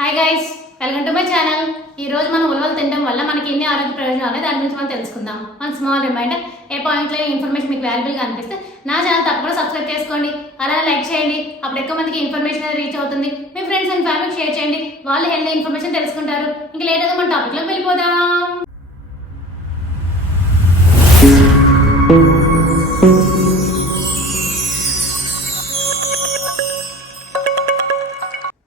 Hi guys, welcome to my channel. ఈ రోజు మనం ఉలవలు తినడం వల్ల మనకి ఎన్ని ఆరోగ్య ప్రయోజనాలు దాని గురించి మనం తెలుసుకుందాం. వన్ స్మాల్ రిమైండర్, ఏ పాయింట్లో ఇన్ఫర్మేషన్ మీకు వాల్యుబుల్గా అనిపిస్తే నా ఛానల్ తప్పకుండా సబ్స్క్రైబ్ చేసుకోండి, అలానే లైక్ చేయండి. అప్పుడు ఎక్కువ మందికి ఇన్ఫర్మేషన్ అనేది రీచ్ అవుతుంది. మీ ఫ్రెండ్స్ అండ్ ఫ్యామిలీకి షేర్ చేయండి, వాళ్ళు హెల్తీ ఇన్ఫర్మేషన్ తెలుసుకుంటారు. ఇంకా లేట్ అయితే మన టాపిక్లోకి వెళ్ళిపోదాం.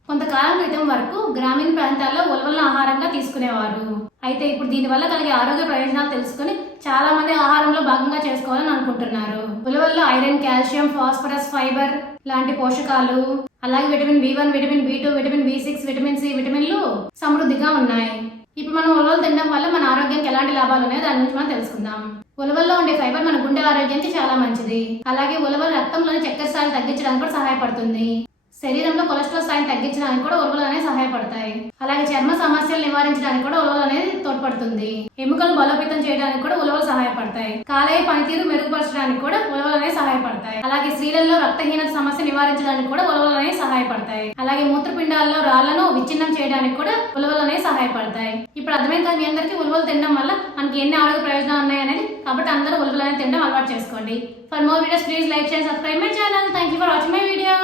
కొంతకాలం క్రితం వరకు గ్రామీణ ప్రాంతాల్లో ఉలవలను ఆహారంగా తీసుకునేవారు. అయితే ఇప్పుడు దీనివల్ల కలిగే ఆరోగ్య ప్రయోజనాలు తెలుసుకుని చాలా మంది ఆహారంలో భాగంగా చేసుకోవాలని అనుకుంటున్నారు. ఉలవల్లో ఐరన్, కాల్షియం, ఫాస్ఫరస్, ఫైబర్ లాంటి పోషకాలు, అలాగే vitamin B1, vitamin B2, vitamin B6, vitamin C విటమిన్లు సమృద్ధిగా ఉన్నాయి. ఇప్పుడు మనం ఉలవలు తినడం వల్ల మన ఆరోగ్యానికి ఎలాంటి లాభాలు ఉన్నాయో దాని గురించి మనం తెలుసుకుందాం. ఉలవల్లో ఉండే ఫైబర్ మన గుండె ఆరోగ్యానికి చాలా మంచిది. అలాగే ఉలవలు రక్తంలోని చక్కెర స్థాయిని తగ్గించడానికి కూడా సహాయపడుతుంది. శరీరంలో కొలెస్ట్రాల్ స్థాయిని తగ్గించడానికి కూడా ఉలవలు అనేవి సహాయపడతాయి. అలాగే చర్మ సమస్యలు నివారించడానికి కూడా ఉలవలు అనేది తోడ్పడుతుంది. ఎముకలు బలోపేతం చేయడానికి కూడా ఉలవలు సహాయపడతాయి. కాలేయ పనితీరు మెరుగుపరచడానికి కూడా ఉలవలు అనేవి సహాయపడతాయి. అలాగే స్త్రీలలో రక్తహీనత సమస్య నివారించడానికి కూడా ఉలవలు అనేవి సహాయపడతాయి. అలాగే మూత్రపిండాల్లో రాళ్లను విచ్ఛిన్నం చేయడానికి కూడా ఉలవలు అనేవి సహాయపడతాయి. ఇప్పుడు అర్థమైంది కదా మీ అందరికీ ఉలవలు తినడం వల్ల మనకి ఎన్ని ఆరోగ్య ప్రయోజనాలు ఉన్నాయి అనేది. కాబట్టి అందరూ ఉలవలు అనేది తినడం అలవాటు చేసుకోండి. For more videos please like, share, subscribe my channel. Thank you for watching my video.